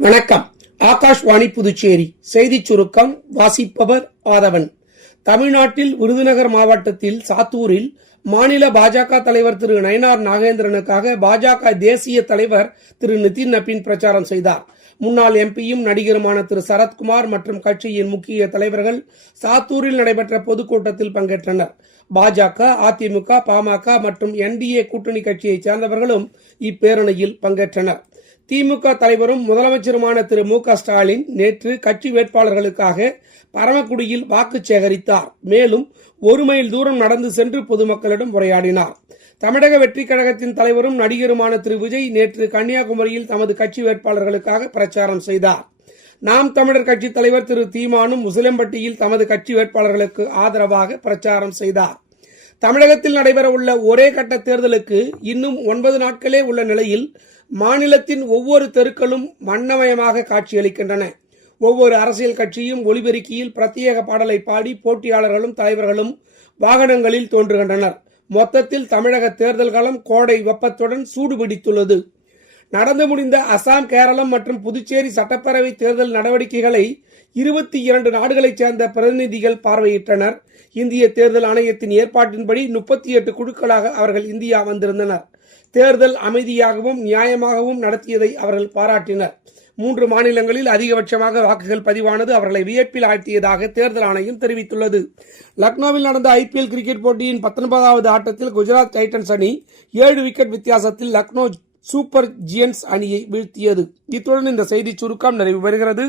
வணக்கம். ஆகாஷ்வாணி புதுச்சேரி செய்திச் சுருக்கம் வாசிப்பவர் ஆதவன். தமிழ்நாட்டில் விருதுநகர் மாவட்டத்தில் சாத்தூரில் மாநில பாஜக தலைவர் திரு நயினார் நாகேந்திரனுக்காக பாஜக தேசிய தலைவர் திரு நிதின் நபீன் பிரச்சாரம் செய்தார். முன்னாள் எம்பியும் நடிகருமான திரு சரத்குமார் மற்றும் கட்சியின் முக்கிய தலைவர்கள் சாத்தூரில் நடைபெற்ற பொதுக்கூட்டத்தில் பங்கேற்றனர். பாஜக, அதிமுக, பாமக மற்றும் என்டிஏ கூட்டணி கட்சியைச் சேர்ந்தவர்களும் இப்பேரணியில் பங்கேற்றனர். திமுக தலைவரும் முதலமைச்சருமான திரு மு.க. ஸ்டாலின் நேற்று கட்சி வேட்பாளர்களுக்காக பரமக்குடியில் வாக்கு சேகரித்தார். மேலும் 1 மைல் தூரம் நடந்து சென்று பொதுமக்களிடம் உரையாடினார். தமிழக வெற்றிக் கழகத்தின் தலைவரும் நடிகருமான திரு விஜய் நேற்று கன்னியாகுமரியில் தமது கட்சி வேட்பாளர்களுக்காக பிரச்சாரம் செய்தார். நாம் தமிழர் கட்சி தலைவர் திரு தீமானும் உசிலம்பட்டியில் தமது கட்சி வேட்பாளர்களுக்கு ஆதரவாக பிரச்சாரம் செய்தார். தமிழகத்தில் நடைபெறவுள்ள ஒரே கட்ட தேர்தலுக்கு இன்னும் 9 நாட்களே உள்ள நிலையில் மாநிலத்தின் ஒவ்வொரு தெருக்களும் வண்ணமயமாக காட்சியளிக்கின்றன. ஒவ்வொரு அரசியல் கட்சியும் ஒலிபெருக்கியில் பிரத்யேக பாடலை பாடி போட்டியாளர்களும் தலைவர்களும் வாகனங்களில் தோன்றுகின்றனர். மொத்தத்தில் தமிழக தேர்தல் களம் கோடை வெப்பத்துடன் சூடுபிடித்துள்ளது. நடந்து முடிந்த அசாம், கேரளம் மற்றும் புதுச்சேரி சட்டப்பேரவை தேர்தல் நடவடிக்கைகளை 22 நாடுகளைச் சேர்ந்த பிரதிநிதிகள் பார்வையிட்டனர். இந்திய தேர்தல் ஆணையத்தின் ஏற்பாட்டின்படி 38 குழுக்களாக அவர்கள் இந்தியா வந்திருந்தனர். தேர்தல் அமைதியாகவும் நியாயமாகவும் நடத்தியதை அவர்கள் பாராட்டினர். 3 மாநிலங்களில் அதிகபட்சமாக வாக்குகள் பதிவானது அவர்களை வியப்பில் ஆழ்த்தியதாக தேர்தல் ஆணையம் தெரிவித்துள்ளது. லக்னோவில் நடந்த IPL கிரிக்கெட் போட்டியின் 19வது ஆட்டத்தில் குஜராத் டைட்டன்ஸ் அணி 7 விக்கெட் வித்தியாசத்தில் லக்னோ சூப்பர் ஜியன்ட்ஸ் அணியை வீழ்த்தியது. இத்துடன் இந்த செய்திச் சுருக்கம் நிறைவு பெறுகிறது.